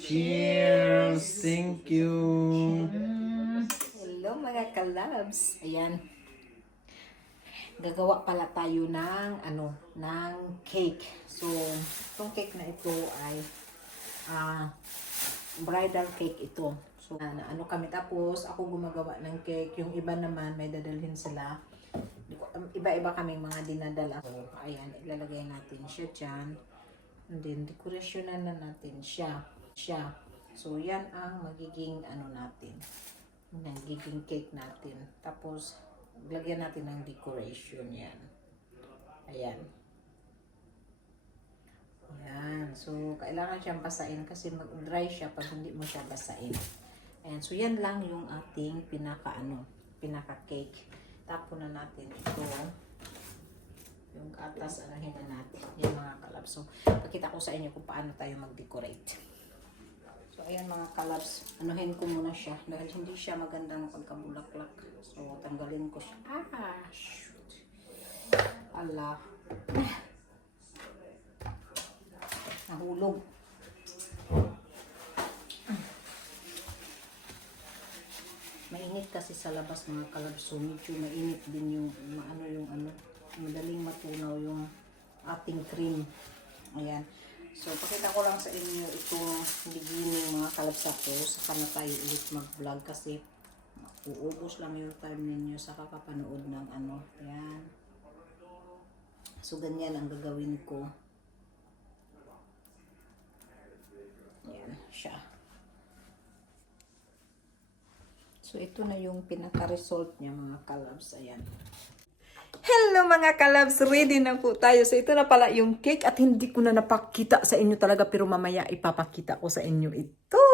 Cheers! Thank you! Hello mga kalabs. Ayan. Gagawa pala tayo ng ng cake. So, itong cake na ito ay bridal cake ito. So, ano kami tapos ako gumagawa ng cake. Yung iba naman may dadalhin sila. Iba-iba kaming mga dinadala. So, ayan, ilalagay natin siya dyan. And then, dekorasyonan na natin siya. So, yan ang magiging natin. Nagiging cake natin. Tapos, lagyan natin ng decoration yan. Ayan. Ayan. So, kailangan siyang basain kasi mag-dry siya pag hindi mo siya basain. Ayan. So, yan lang yung ating pinaka-cake. Tapon na natin ito. Yung atas, anahin na natin. Yan mga kalabs. So, pakita ko sa inyo kung paano tayo mag-decorate. So, ayan mga kalabs, anuhin ko muna siya dahil hindi siya magandang pagkabulaklak. So, tanggalin ko siya. Shoot. Ala. Nahulog. Mainit kasi sa labas mga kalabs. So, medyo mainit din yung madaling matunaw yung ating cream. Ayan. So, pakita ko lang sa inyo itong beginning mga kalabs ako. Saka na tayo ulit mag-vlog kasi uubos lang yung time ninyo sa kakapanood ng Ayan. So, ganyan ang gagawin ko. Ayan siya. So, ito na yung pinaka-result niya mga kalabs. Ayan. Hello mga kalabs, ready na po tayo. So ito na pala yung cake at hindi ko na napakita sa inyo talaga pero mamaya ipapakita ko sa inyo ito.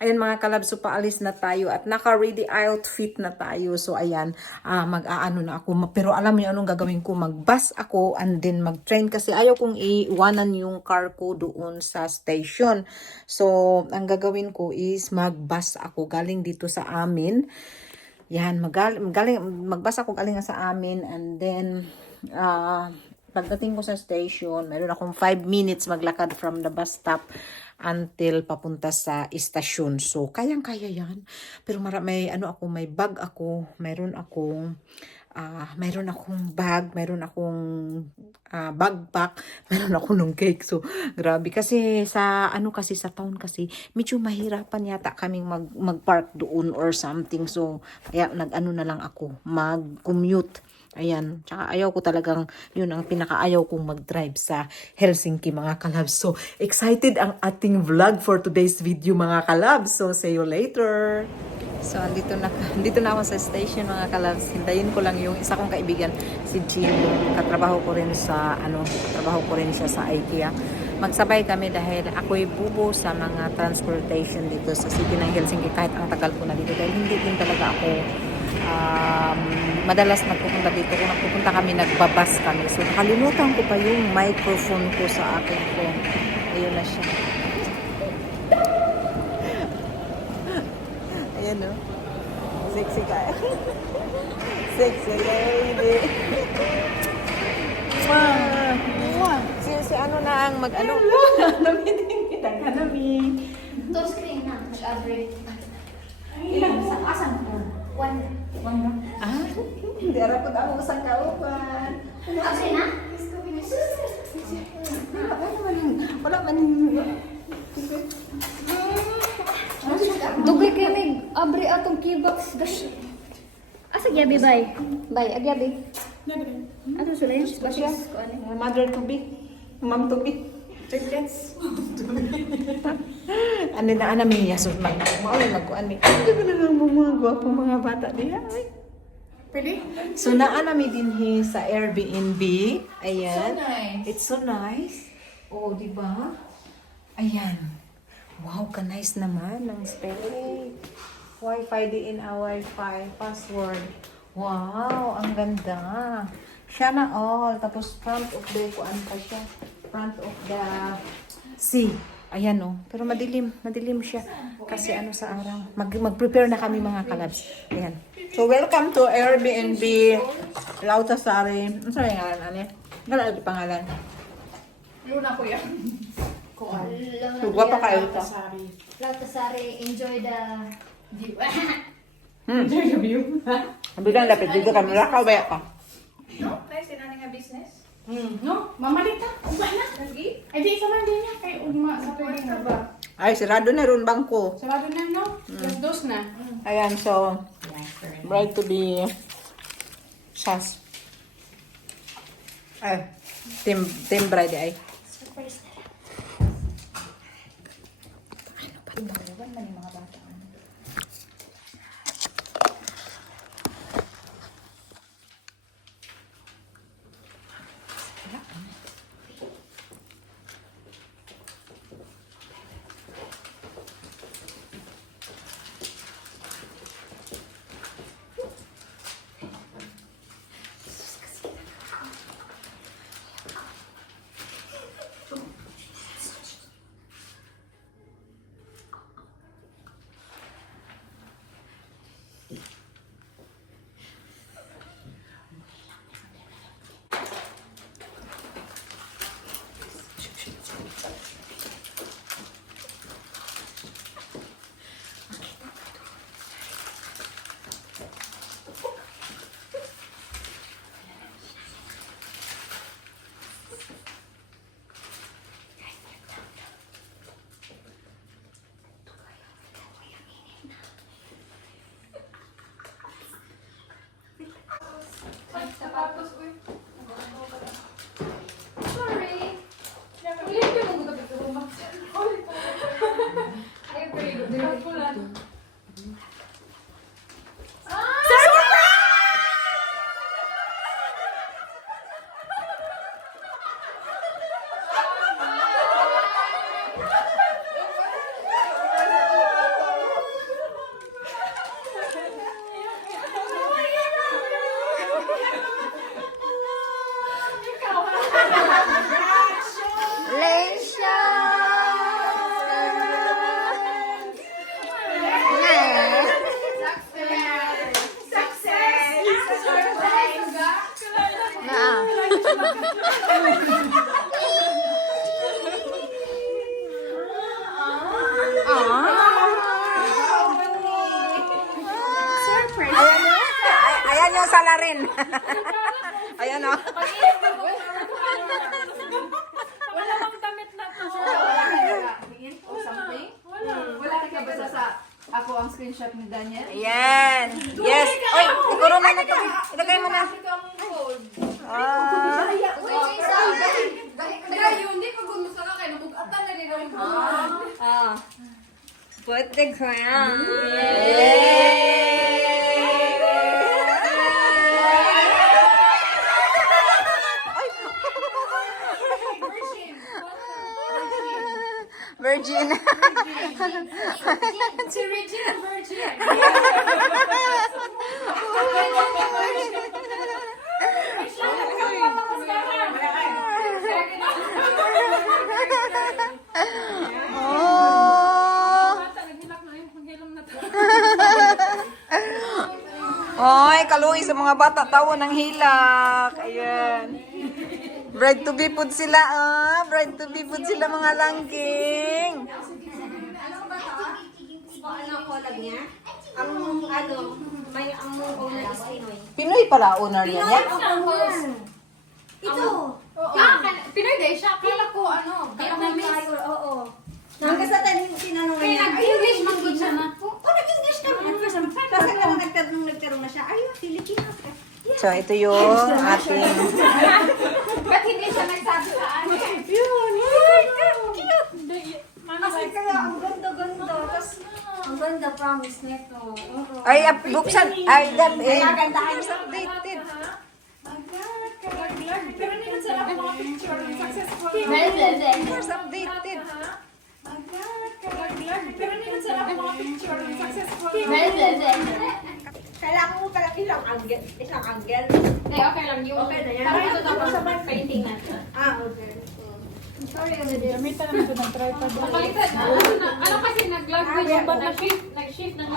Ayan mga kalabs, so paalis na tayo at naka-ready outfit na tayo. So ayan, mag-aano na ako. Pero alam niyo anong gagawin ko? Mag-bus ako and then mag-train kasi ayaw kong iwanan yung car ko doon sa station. So ang gagawin ko is mag-bus ako galing dito sa amin. Yan, magbasa ko galing sa amin and then pagdating ko sa station, meron akong 5 minutes maglakad from the bus stop until papunta sa istasyon. So, kayang-kaya yan. Pero may bag ako, mayroon akong bag, mayroon akong backpack, mayroon akong nung cake. So, grabe. Kasi sa town kasi, medyo mahirapan yata kaming mag-park doon or something. So, kaya na lang ako, mag-commute. Ayan. Tsaka ayaw ko talagang, yun ang pinakaayaw kong mag-drive sa Helsinki mga kalabs. So, excited ang ating vlog for today's video mga kalabs. So, see you later. So, dito na ako sa station mga kalabs. Hintayin ko lang yung isa kong kaibigan, si Jim. Katrabaho ko rin siya sa IKEA. Magsabay kami dahil ako'y bubo sa mga transportation dito sa city ng Helsinki kahit ang tagal ko na dito. Dahil hindi din talaga ako madalas nagpupunta dito. Kung nagpupunta kami, nagbabas kami. So, nakalimutan ko pa yung microphone ko sa akin phone. Ayun na siya. Ayan o. Sexy ka. Sexy lady. Si ano na ang mag-ano? Namiting kita ka namin. To screen na, mag-average. Ilang sa asan ko? One. Hindi arapot ako sa kaupan. Okay na? Wala man. Dugay kayo may abre atong keybox. Asa gyabi bay? Bay, agyabi. Ato sila yung spasya? Mother to be. Mom to be. Yes. Ano na may yasot man. Maulay magkuan ni. Ano ba na mga gwapong mga bata diha? Pwede? So naanami din sa Airbnb. Ayan. So nice. It's so nice. Oh, di ba? Ayan. Wow, ka-nice naman ng stay. Wi-Fi din Wi-Fi. Password. Wow, ang ganda. Siya na all. Tapos front of the kuan pa siya. Front of the sea. Ayan o. Pero madilim. Madilim siya. Kasi sa araw. Mag-prepare na kami mga kalabs. Ayan. So, welcome to Airbnb. Lautasari. Ano sa ngalan, ane? Ano ang pangalan? Luna ko yan. Sugwa pa kayo ito. Lautasari, enjoy the view. Ang bilang lapit dito kami. Lakaw ba ka? No, mamalita. Uba na. Lagi. Ay, di sa man din niya. Kay ugma sa pwede na ba? Ay, sirado na ron bangko. Sarado na, no? Plus dos na. Ayan, so, bride to be Shas. Ay, team bride ay. Surprise na lang. Sorry. Ayan yung salarin. Ayan o. Wala bang damit na to. Wala ka ba sa ako ang screenshot ni Daniel? Ayan. Yes. Oy, siguro na ito. Ilagay mo na. Ah. Hindi pag gumusta ka kayo, nabugatan na rin ang Put the crown. Virgin. Si Regina Virgin. Oy, kaluoy sa mga bata tawo ng hilak. Ayan. Bride to be food sila, ah. Bride to be food sila mga langking. Ano collab niya? Ang may owner is Pinoy. Pinoy pala owner niya yan. Ito. Pinoy day siya. Kala ko Vietnamese. Oo. Hanggang sa tinanong Kaya niya. nag-English man good siya na. Nag-English na. Kasi naman nagtanong na siya. Ayun, Filipino. So, ito yung ating... Ba't hindi siya nagsabi sa ano? Kasi kaya ang ganda-ganda. Tapos, ang ganda promise nito. Ay, buksan. Ay, that eh. Kagandahan It's updated. Pero hindi na sila mga picture. Successful. It's updated. Pero hindi na sila mga picture. Successful. Kailangan mo pala isang angle. Okay lang yung... Okay na yan. Parang ito tapos sa painting natin. Okay. Sorry, gamitan naman ito ng tripod. Nakalitan. Ano kasi nag-lag ba? Nag-shift ng